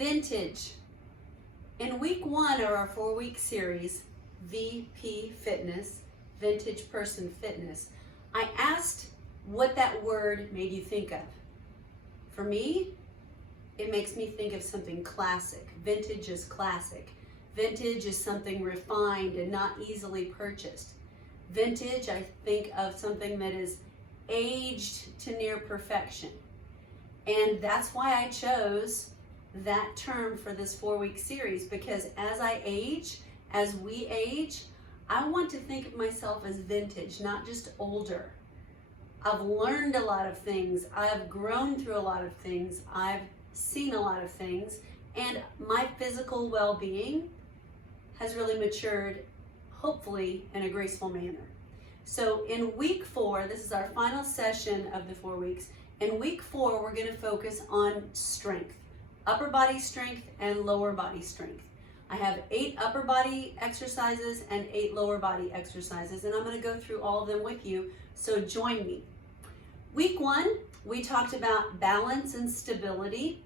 Vintage. In week 1 of our 4-week series, VP Fitness, Vintage Person Fitness, I asked what that word made you think of. For me, it makes me think of something classic. Vintage is classic. Vintage is something refined and not easily purchased. Vintage, I think of something that is aged to near perfection. And that's why I chose that term for this 4-week series, because as we age, I want to think of myself as vintage, not just older. I've learned a lot of things. I've grown through a lot of things. I've seen a lot of things. And my physical well-being has really matured, hopefully in a graceful manner. So in week 4, this is our final session of the 4 weeks. In week 4, we're going to focus on strength, upper body strength and lower body strength. I have 8 upper body exercises and 8 lower body exercises, and I'm going to go through all of them with you, so join me. Week 1, we talked about balance and stability.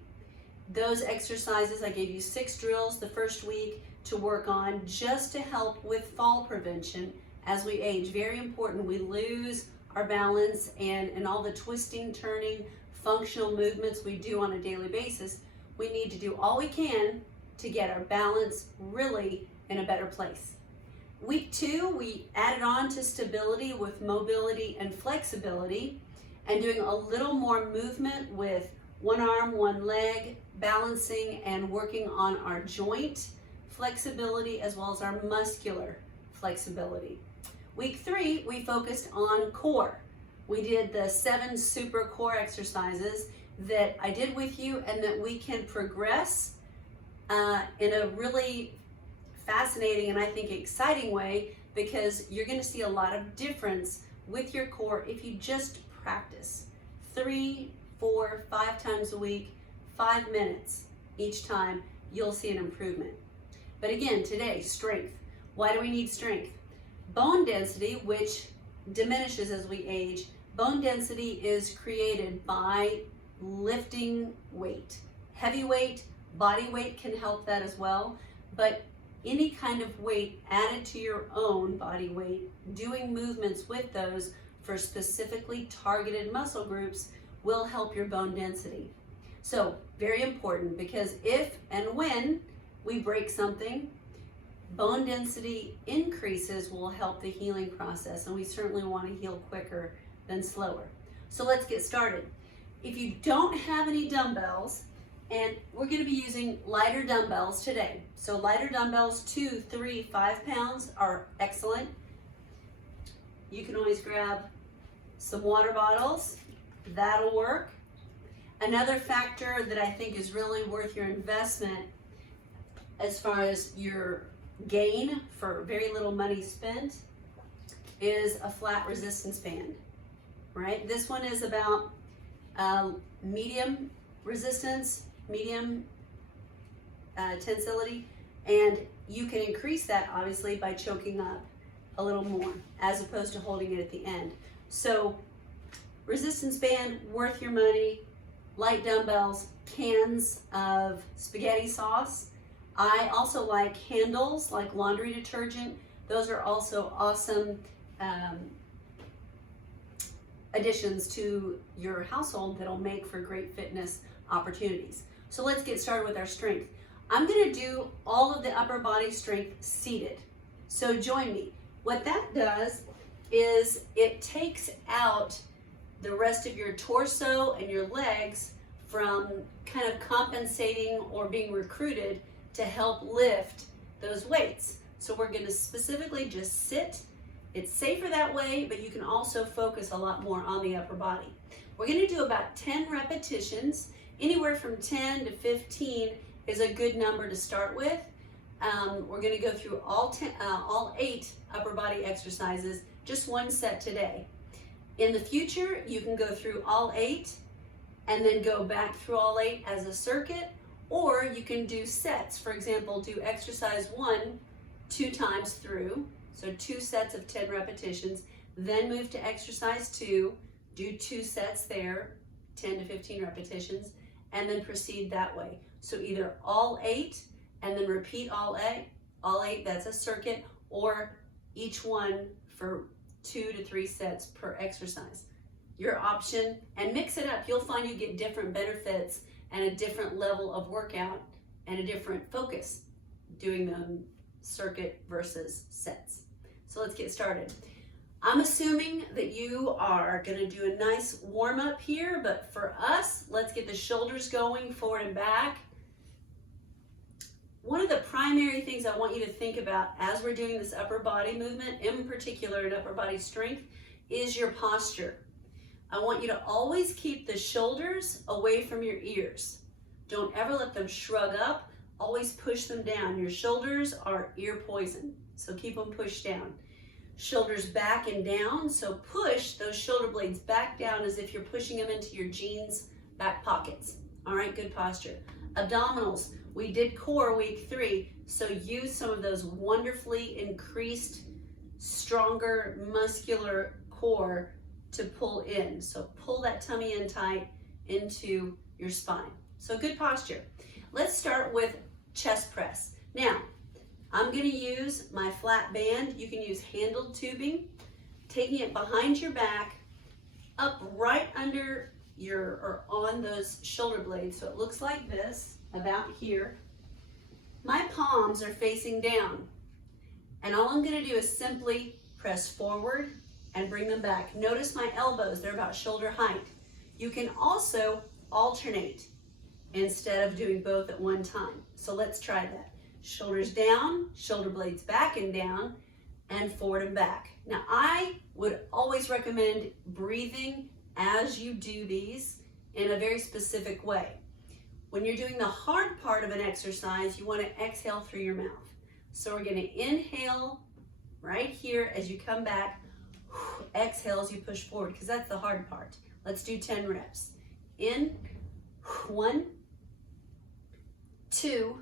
Those exercises, I gave you 6 drills the first week to work on just to help with fall prevention as we age. Very important, we lose our balance and all the twisting, turning, functional movements we do on a daily basis. We need to do all we can to get our balance really in a better place. Week 2, we added on to stability with mobility and flexibility and doing a little more movement with one arm, one leg, balancing and working on our joint flexibility as well as our muscular flexibility. Week 3, we focused on core. We did the 7 super core exercises that I did with you and that we can progress in a really fascinating and I think exciting way, because you're going to see a lot of difference with your core if you just practice 3, 4, 5 times a week, 5 minutes each time. You'll see an improvement. But again, today, strength. Why do we need strength? Bone density, which diminishes as we age, bone density is created by lifting weight. Heavy weight, body weight can help that as well, but any kind of weight added to your own body weight, doing movements with those for specifically targeted muscle groups will help your bone density. So very important, because if and when we break something, bone density increases will help the healing process, and we certainly want to heal quicker than slower. So let's get started. If you don't have any dumbbells, and we're going to be using lighter dumbbells today. So lighter dumbbells, 2, 3, 5 pounds are excellent. You can always grab some water bottles. That'll work. Another factor that I think is really worth your investment as far as your gain for very little money spent is a flat resistance band, right? This one is about medium resistance, medium tensility, and you can increase that obviously by choking up a little more as opposed to holding it at the end. So resistance band, worth your money. Light dumbbells, cans of spaghetti sauce. I also like handles, like laundry detergent. Those are also awesome additions to your household that'll make for great fitness opportunities. So let's get started with our strength. I'm going to do all of the upper body strength seated. So join me. What that does is it takes out the rest of your torso and your legs from kind of compensating or being recruited to help lift those weights. So we're going to specifically just sit. It's safer that way, but you can also focus a lot more on the upper body. We're going to do about 10 repetitions. Anywhere from 10 to 15 is a good number to start with. We're going to go through all 8 upper body exercises, just one set today. In the future, you can go through all 8 and then go back through all 8 as a circuit, or you can do sets. For example, do exercise 1 2 times through, so 2 sets of 10 repetitions, then move to exercise 2, do 2 sets there, 10 to 15 repetitions, and then proceed that way. So either all 8 and then repeat all 8, that's a circuit, or each one for 2 to 3 sets per exercise. Your option, and mix it up. You'll find you get different benefits and a different level of workout and a different focus doing the circuit versus sets. So let's get started. I'm assuming that you are going to do a nice warm up here, but for us, let's get the shoulders going forward and back. One of the primary things I want you to think about as we're doing this upper body movement, in particular in upper body strength, is your posture. I want you to always keep the shoulders away from your ears. Don't ever let them shrug up. Always push them down. Your shoulders are ear poison, so keep them pushed down. Shoulders back and down, so push those shoulder blades back down as if you're pushing them into your jeans back pockets. All right, good posture. Abdominals, we did core week 3, so use some of those wonderfully increased, stronger, muscular core to pull in. So pull that tummy in tight into your spine. So good posture. Let's start with chest press. Now, I'm going to use my flat band. You can use handled tubing, taking it behind your back, up right under your, or on those shoulder blades. So it looks like this, about here. My palms are facing down. And all I'm going to do is simply press forward and bring them back. Notice my elbows, they're about shoulder height. You can also alternate instead of doing both at one time. So let's try that. Shoulders down, shoulder blades back and down, and forward and back. Now I would always recommend breathing as you do these in a very specific way. When you're doing the hard part of an exercise, you want to exhale through your mouth. So we're going to inhale right here as you come back, exhale as you push forward, because that's the hard part. Let's do 10 reps. In, 1, 2,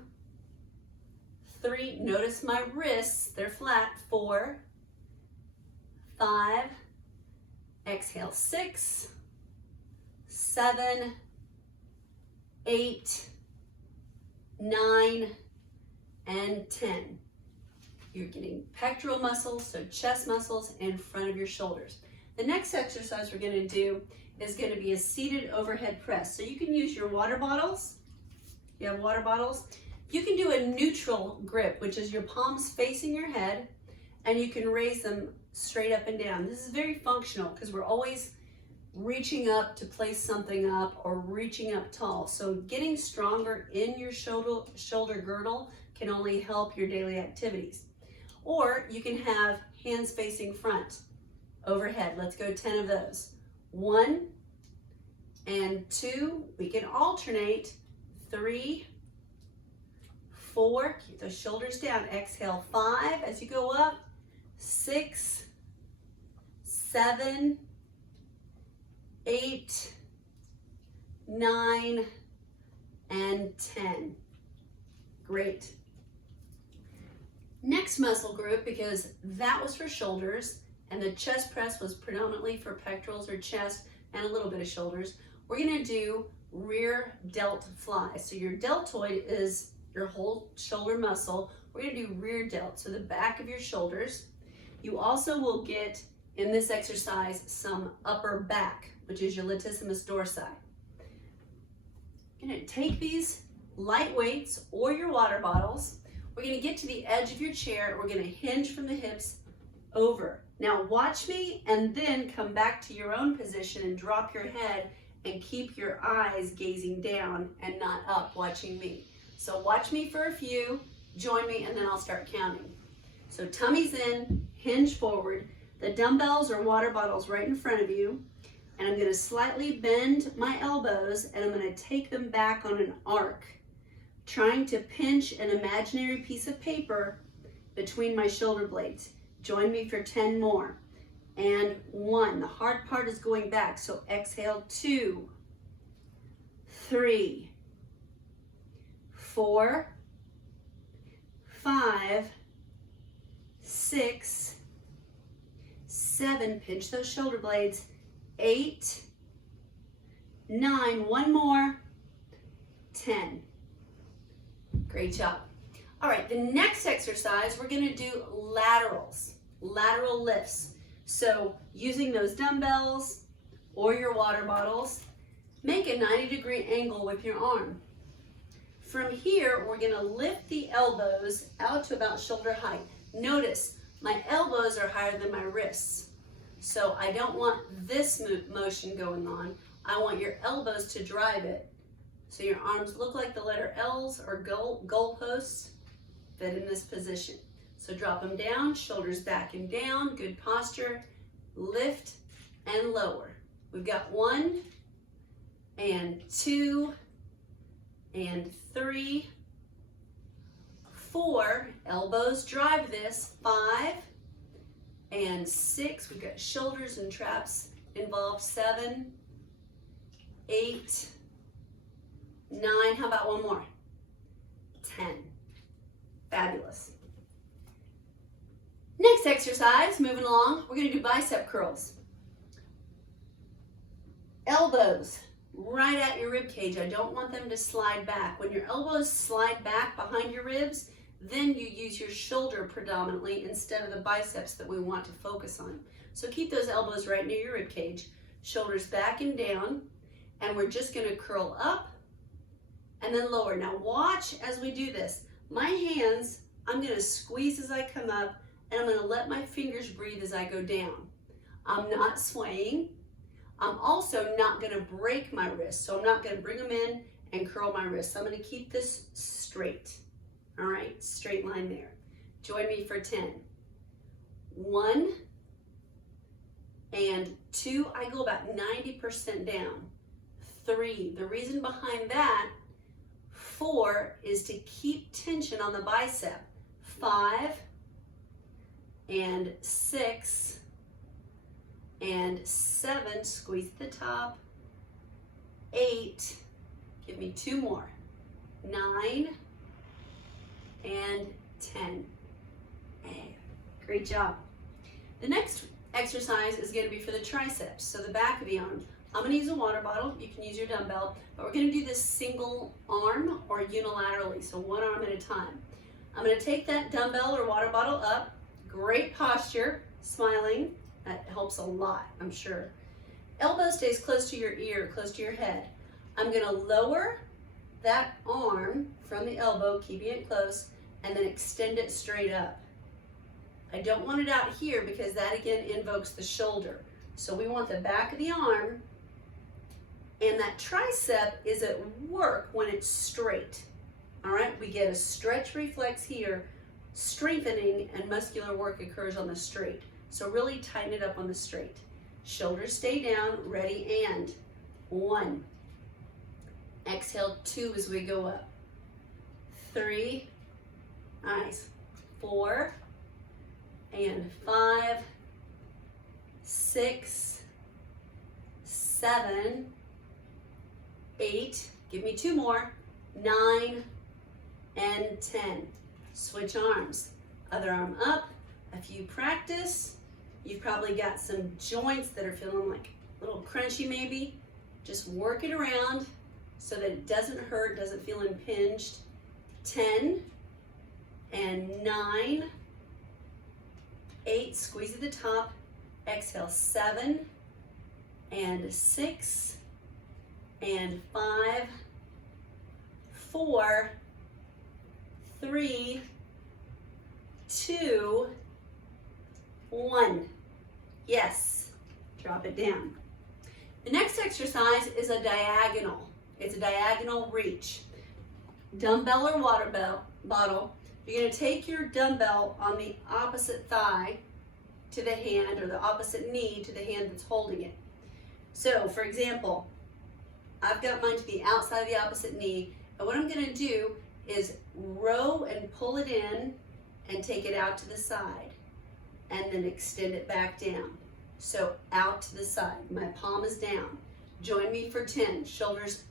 3, notice my wrists, they're flat, 4, 5, exhale, 6, 7, 8, 9, and 10. You're getting pectoral muscles, so chest muscles in front of your shoulders. The next exercise we're going to do is going to be a seated overhead press. So you can use your water bottles. You have water bottles. You can do a neutral grip, which is your palms facing your head, and you can raise them straight up and down. This is very functional because we're always reaching up to place something up or reaching up tall. So getting stronger in your shoulder girdle can only help your daily activities. Or you can have hands facing front, overhead. Let's go 10 of those. 1 and 2, we can alternate. 3, 4, keep those shoulders down. Exhale, 5 as you go up. 6, 7, 8, 9, and 10. Great. Next muscle group, because that was for shoulders and the chest press was predominantly for pectorals or chest and a little bit of shoulders, we're going to do rear delt flies. So your deltoid is your whole shoulder muscle. We're going to do rear delt, so the back of your shoulders. You also will get in this exercise some upper back, which is your latissimus dorsi. You're going to take these light weights or your water bottles. We're going to get to the edge of your chair. We're going to hinge from the hips over. Now watch me and then come back to your own position and drop your head and keep your eyes gazing down and not up, watching me. So watch me for a few, join me, and then I'll start counting. So tummy's in, hinge forward, the dumbbells or water bottles right in front of you, and I'm going to slightly bend my elbows and I'm going to take them back on an arc, trying to pinch an imaginary piece of paper between my shoulder blades. Join me for 10 more. And 1, the hard part is going back, so exhale. 2, 3, 4, 5, 6, 7, pinch those shoulder blades. 8, 9, one more, 10. Great job. All right, the next exercise, we're gonna do laterals, lateral lifts. So using those dumbbells or your water bottles, make a 90-degree angle with your arm. From here, we're gonna lift the elbows out to about shoulder height. Notice, my elbows are higher than my wrists. So I don't want this motion going on. I want your elbows to drive it. So your arms look like the letter L's or goalposts, fit in this position. So drop them down, shoulders back and down, good posture, lift and lower. We've got 1 and 2 and 3, 4, elbows drive this, 5 and 6, we've got shoulders and traps involved, 7, 8, 9, how about one more? 10. Fabulous. Next exercise, moving along, we're gonna do bicep curls. Elbows right at your rib cage. I don't want them to slide back. When your elbows slide back behind your ribs, then you use your shoulder predominantly instead of the biceps that we want to focus on. So keep those elbows right near your rib cage, shoulders back and down, and we're just gonna curl up and then lower. Now watch as we do this. My hands, I'm gonna squeeze as I come up, and I'm gonna let my fingers breathe as I go down. I'm not swaying. I'm also not gonna break my wrists, so I'm not gonna bring them in and curl my wrists. I'm gonna keep this straight. All right, straight line there. Join me for 10. 1 and 2, I go about 90% down. 3, the reason behind that, 4 is to keep tension on the bicep. 5 and 6 and 7, squeeze the top. 8, give me 2 more. 9 and 10. Hey, great job. The next exercise is going to be for the triceps, so the back of the arm. I'm going to use a water bottle. You can use your dumbbell, but we're going to do this single arm or unilaterally, so one arm at a time. I'm going to take that dumbbell or water bottle up. Great posture, smiling. That helps a lot, I'm sure. Elbow stays close to your ear, close to your head. I'm going to lower that arm from the elbow, keeping it close, and then extend it straight up. I don't want it out here because that again invokes the shoulder. So we want the back of the arm, and that tricep is at work when it's straight. All right, we get a stretch reflex here, strengthening and muscular work occurs on the straight. So really tighten it up on the straight. Shoulders stay down, ready, and 1. Exhale, 2 as we go up. 3, nice. 4 and 5, 6, 7, 8, give me 2 more, 9 and 10. Switch arms, other arm up. If you practice, you've probably got some joints that are feeling like a little crunchy maybe. Just work it around so that it doesn't hurt, doesn't feel impinged. 10 and 9, 8, squeeze at the top. Exhale, 7 and 6 and 5, 4, 3, 2, 1. Yes, drop it down. The next exercise is a diagonal. It's a diagonal reach. Dumbbell or water bottle. You're going to take your dumbbell on the opposite thigh to the hand, or the opposite knee to the hand that's holding it. So, for example, I've got mine to the outside of the opposite knee, and what I'm going to do is row and pull it in and take it out to the side, and then extend it back down. So out to the side, my palm is down. Join me for 10. Shoulders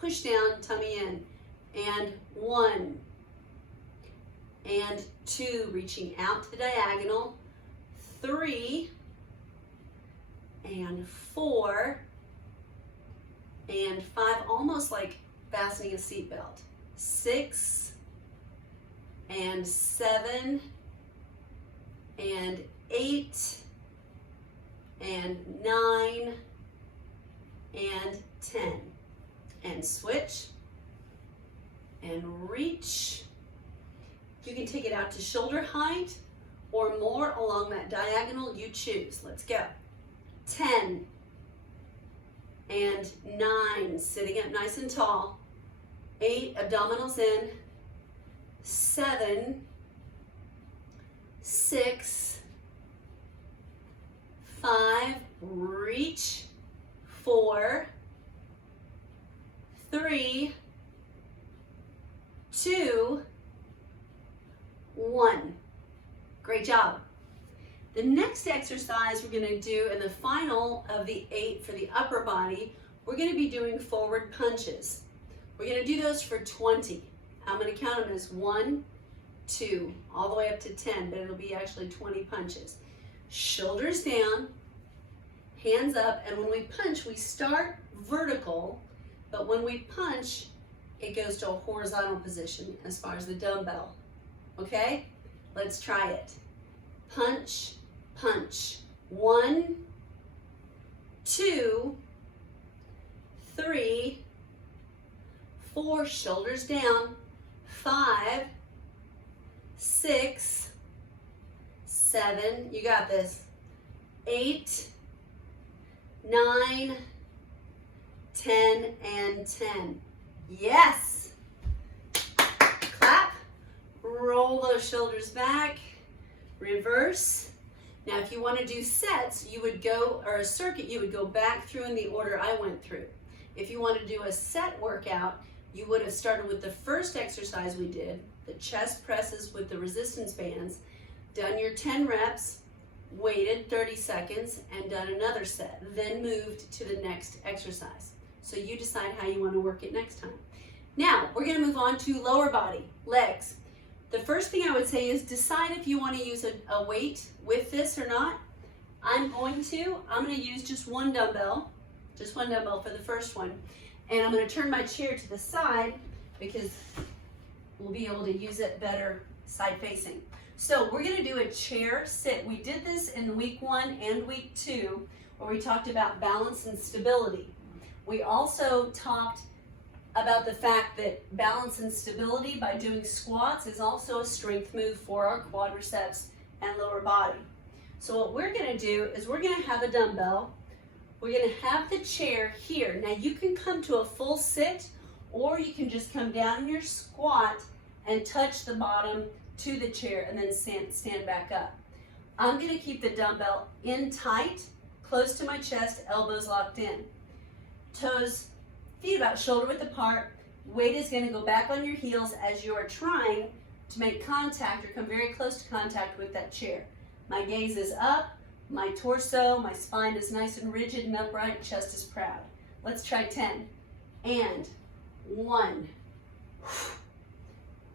push down, tummy in. And 1 and 2, reaching out to the diagonal. 3 and 4 and 5, almost like fastening a seatbelt. 6 and 7 and 8 and 9 and 10. And switch and reach. You can take it out to shoulder height or more along that diagonal, you choose. Let's go. 10 and 9, sitting up nice and tall. 8, abdominals in. 7, 6, 5, reach. 4, 3, 2, 1. Great job. The next exercise we're going to do, and the final of the 8 for the upper body, we're going to be doing forward punches. We're going to do those for 20. I'm going to count them as 1, 2, all the way up to 10, but it'll be actually 20 punches. Shoulders down, hands up, and when we punch, we start vertical, but when we punch, it goes to a horizontal position as far as the dumbbell. Okay? Let's try it. Punch, punch. 1, 2, 3, 4, shoulders down. 5, 6, 7, you got this. 8, 9, 10, and 10. Yes! Clap. Roll those shoulders back. Reverse. Now, if you want to do sets, you would go, or a circuit, you would go back through in the order I went through. If you want to do a set workout, you would have started with the first exercise we did, the chest presses with the resistance bands, done your 10 reps, waited 30 seconds, and done another set, then moved to the next exercise. So you decide how you want to work it next time. Now, we're going to move on to lower body, legs. The first thing I would say is decide if you want to use a weight with this or not. I'm going to use just one dumbbell for the first one. And I'm going to turn my chair to the side because we'll be able to use it better side facing. So we're going to do a chair sit. We did this in week 1 and week 2 where we talked about balance and stability. We also talked about the fact that balance and stability by doing squats is also a strength move for our quadriceps and lower body. So what we're going to do is we're going to have a dumbbell. We're going to have the chair here. Now you can come to a full sit or you can just come down in your squat and touch the bottom to the chair and then stand back up. I'm going to keep the dumbbell in tight, close to my chest, elbows locked in. Toes, feet about shoulder width apart. Weight is going to go back on your heels as you are trying to make contact or come very close to contact with that chair. My gaze is up, my torso, my spine is nice and rigid and upright, chest is proud. Let's try 10. And 1,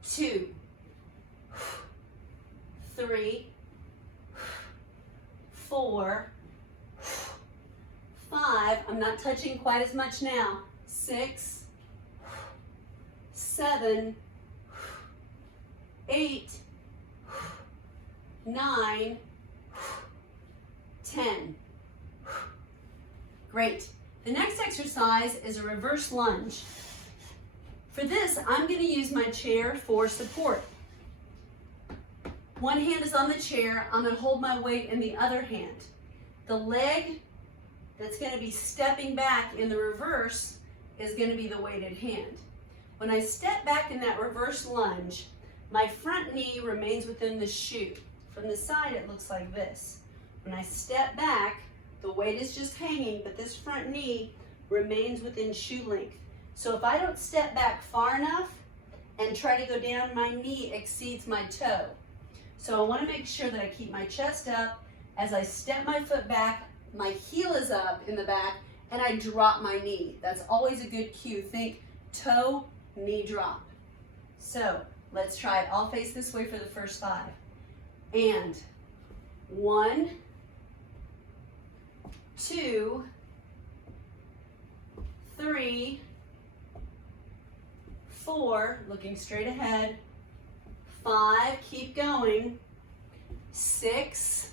2, 3, 4, 5. I'm not touching quite as much now. 6, 7, 8, 9, 10. Great. The next exercise is a reverse lunge. For this, I'm going to use my chair for support. One hand is on the chair. I'm going to hold my weight in the other hand. The leg that's going to be stepping back in the reverse is going to be the weighted hand. When I step back in that reverse lunge, my front knee remains within the shoe. From the side, it looks like this. When I step back, the weight is just hanging, but this front knee remains within shoe length. So if I don't step back far enough and try to go down, my knee exceeds my toe. So I want to make sure that I keep my chest up. As I step my foot back, my heel is up in the back, and I drop my knee. That's always a good cue. Think toe, knee drop. So let's try it. I'll face this way for the first 5. And 1, 2, 3, 4, looking straight ahead, 5, keep going. 6,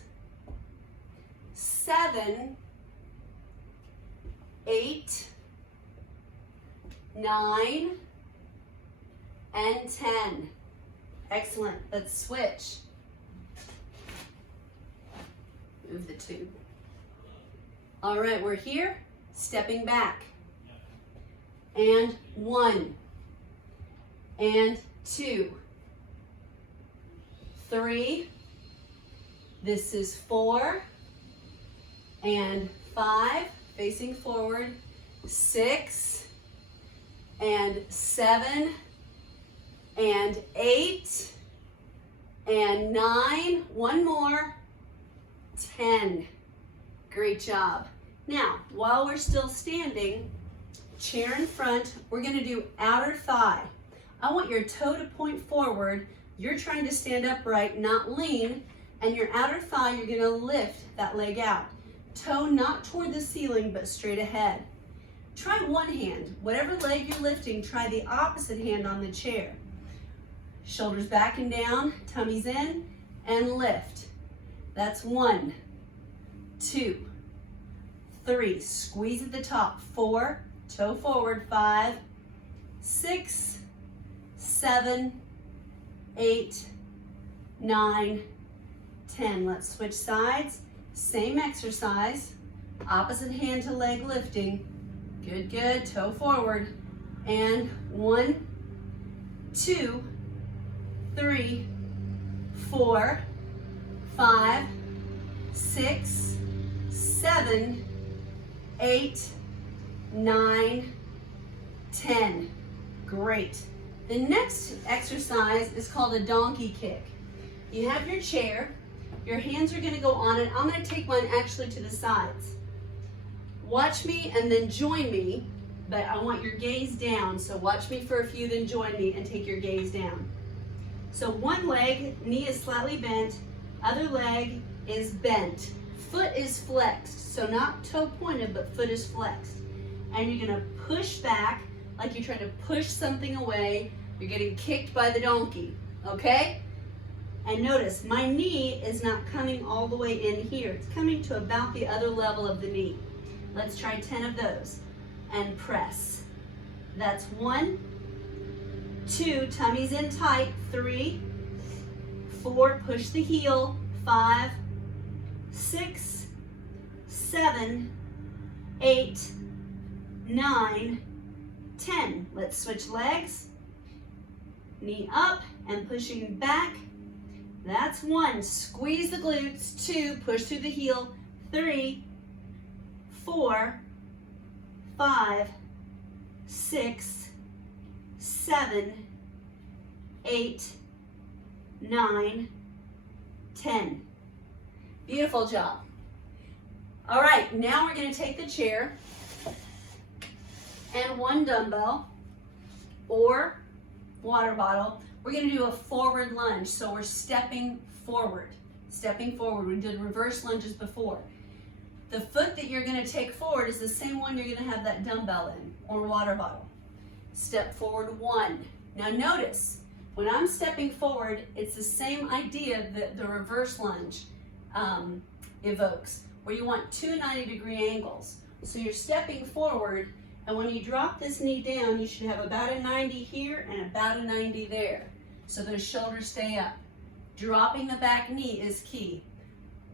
7, 8, 9, and 10. Excellent. Let's switch. Move the tube. All right, we're here, stepping back. And 1, and 2, 3, this is 4, and 5, facing forward, 6, and 7, and 8, and 9, one more, 10. Great job. Now, while we're still standing, chair in front, we're going to do outer thigh. I want your toe to point forward. You're trying to stand upright, not lean, and your outer thigh, you're going to lift that leg out. Toe not toward the ceiling, but straight ahead. Try one hand. Whatever leg you're lifting, try the opposite hand on the chair. Shoulders back and down, tummies in, and lift. That's 1, 2, 3. Squeeze at the top. 4, toe forward. 5, 6, 7, 8, 9, 10. Let's switch sides. Same exercise. Opposite hand to leg lifting. Good, good. Toe forward. And 1, 2, 3, 4, 5, 6, 7, 8, 9, 10. Great. The next exercise is called a donkey kick. You have your chair. Your hands are going to go on it. I'm going to take mine actually to the sides. Watch me and then join me, but I want your gaze down. So watch me for a few, then join me and take your gaze down. So one leg, knee is slightly bent, other leg is bent. Foot is flexed, so not toe pointed, but foot is flexed. And you're going to push back like you're trying to push something away. You're getting kicked by the donkey, okay? And notice, my knee is not coming all the way in here. It's coming to about the other level of the knee. Let's try 10 of those. And press. That's 1, 2, tummies in tight. 3, 4, push the heel. 5, 6, 7, 8, 9, 10. Let's switch legs. Knee up and pushing back. That's 1, squeeze the glutes. 2, push through the heel. 3, 4, 5, 6, 7, 8, 9, 10. Beautiful job. All right, now we're going to take the chair and 1 dumbbell or water bottle. We're going to do a forward lunge. So we're stepping forward. Stepping forward. We did reverse lunges before. The foot that you're going to take forward is the same one you're going to have that dumbbell in or water bottle. Step forward 1. Now notice, when I'm stepping forward, it's the same idea that the reverse lunge evokes, where you want 2 90-degree angles. So you're stepping forward, and when you drop this knee down, you should have about a 90 here and about a 90 there. So those shoulders stay up. Dropping the back knee is key.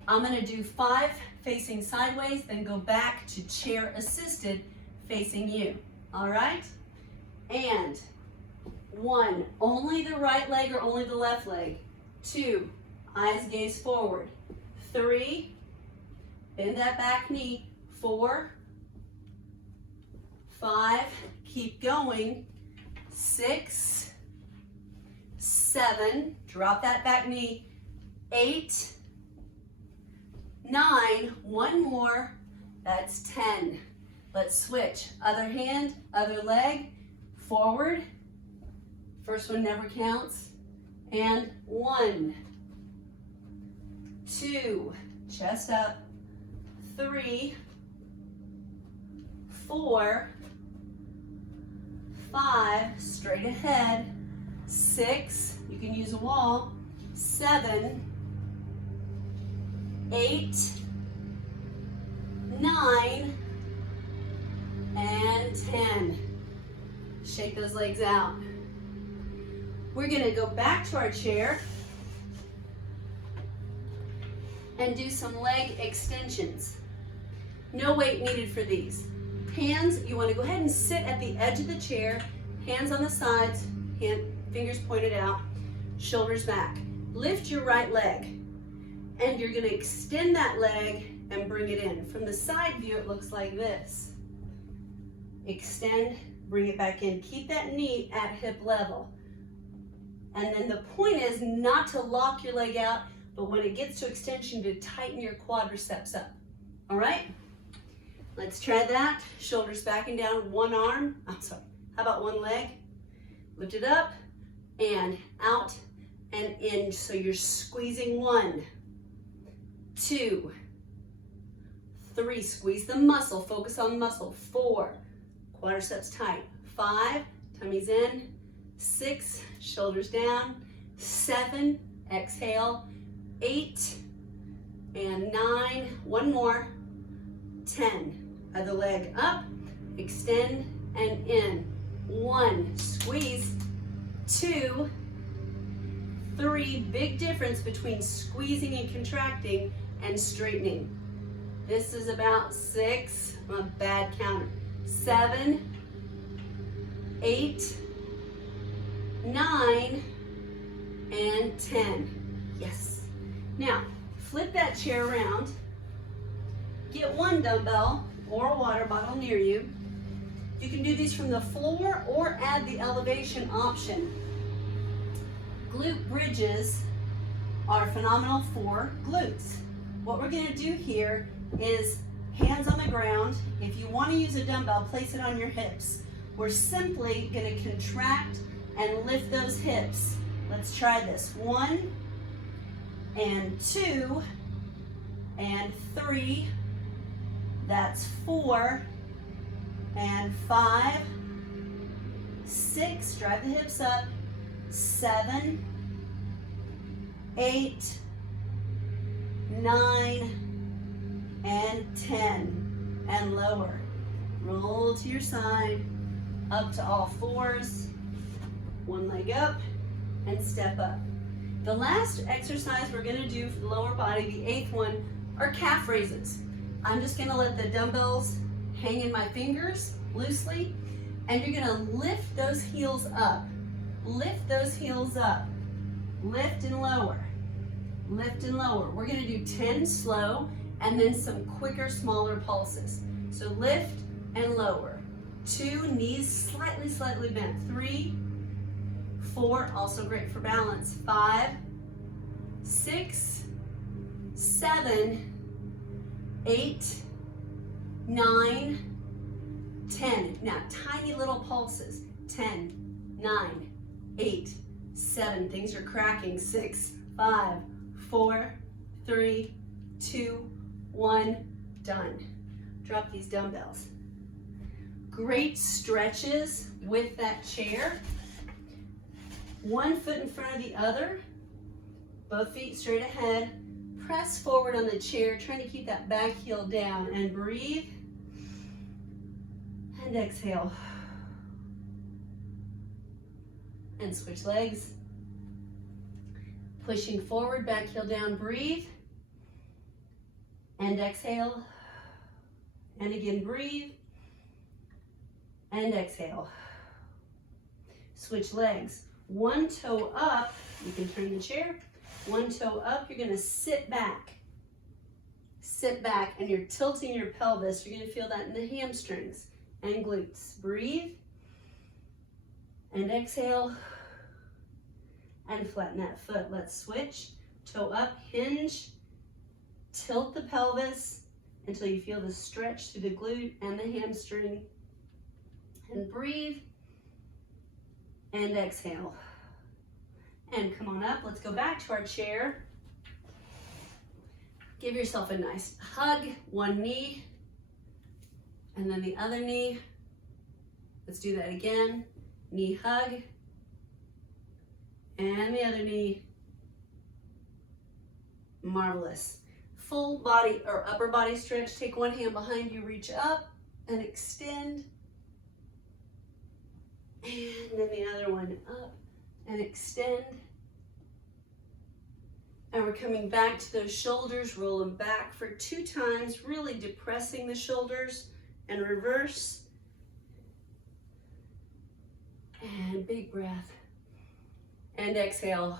I'm going to do 5 facing sideways, then go back to chair assisted facing you. All right? And 1, only the right leg or only the left leg. 2, eyes gaze forward. 3, bend that back knee. 4, 5, keep going. 6, 7, drop that back knee. 8, 9, 1 more, that's 10. Let's switch. Other hand, other leg, forward. First one never counts. And 1, 2, chest up. 3, 4, 5, straight ahead. 6, you can use a wall, 7, 8, 9, and 10. Shake those legs out. We're gonna go back to our chair and do some leg extensions. No weight needed for these. Hands, you wanna go ahead and sit at the edge of the chair, hands on the sides, fingers pointed out, shoulders back. Lift your right leg, and you're gonna extend that leg and bring it in. From the side view, it looks like this. Extend, bring it back in. Keep that knee at hip level. And then the point is not to lock your leg out, but when it gets to extension, to tighten your quadriceps up. All right? Let's try that. Shoulders back and down, one arm. I'm sorry. How about one leg? Lift it up and out and in. So you're squeezing 1, 2, 3. Squeeze the muscle. Focus on muscle. 4. Quadriceps tight. 5. Tummy's in. 6. Shoulders down. 7. Exhale. 8 and 9. One more. 10. Other leg up. Extend and in. 1. Squeeze. 2. 3. Big difference between squeezing and contracting and straightening. This is about 6. I'm a bad counter. 7, 8, 9, and 10. Yes. Now, flip that chair around. Get one dumbbell or a water bottle near you. You can do these from the floor or add the elevation option. Glute bridges are phenomenal for glutes. What we're gonna do here is hands on the ground. If you want to use a dumbbell, place it on your hips. We're simply going to contract and lift those hips. Let's try this. 1 and 2 and 3. That's 4 and 5, 6. Drive the hips up. 7, 8, 9, and 10, and lower. Roll to your side, up to all fours, one leg up, and step up. The last exercise we're gonna do for the lower body, the 8th one, are calf raises. I'm just gonna let the dumbbells hang in my fingers loosely, and you're gonna lift those heels up. Lift those heels up. Lift and lower. Lift and lower. We're gonna do 10 slow, and then some quicker, smaller pulses. So lift and lower. 2, knees slightly bent. 3, 4, also great for balance. 5, 6, 7, 8, 9, 10. Now, tiny little pulses. 10, 9, 8, 7. Things are cracking. 6, 5, 4, 3, 2, 1, done. Drop these dumbbells. Great stretches with that chair. One foot in front of the other, both feet straight ahead. Press forward on the chair, trying to keep that back heel down, and breathe. And exhale. And switch legs. Pushing forward, back heel down, breathe. And exhale. And again, breathe. And exhale. Switch legs. One toe up, you can turn the chair. One toe up, you're gonna sit back. Sit back, and you're tilting your pelvis. You're gonna feel that in the hamstrings and glutes. Breathe. And exhale. And flatten that foot. Let's switch. Toe up, hinge. Tilt the pelvis until you feel the stretch through the glute and the hamstring. And breathe. And exhale. And come on up. Let's go back to our chair. Give yourself a nice hug. One knee. And then the other knee. Let's do that again. Knee hug. And the other knee. Marvelous. Full body or upper body stretch. Take one hand behind you, reach up and extend. And then the other one up and extend. And we're coming back to those shoulders, roll them back for 2 times, really depressing the shoulders, and reverse. And big breath. And exhale.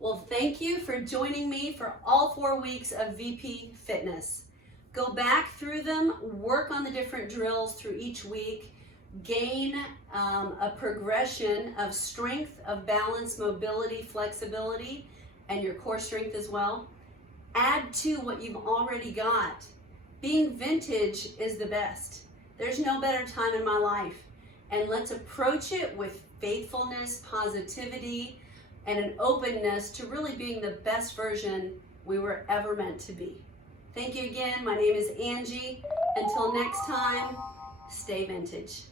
Well, thank you for joining me for all 4 weeks of VP Fitness. Go back through them, work on the different drills through each week, gain a progression of strength, of balance, mobility, flexibility, and your core strength as well. Add to what you've already got. Being vintage is the best. There's no better time in my life. And let's approach it with faithfulness, positivity, and an openness to really being the best version we were ever meant to be. Thank you again. My name is Angie. Until next time, stay vintage.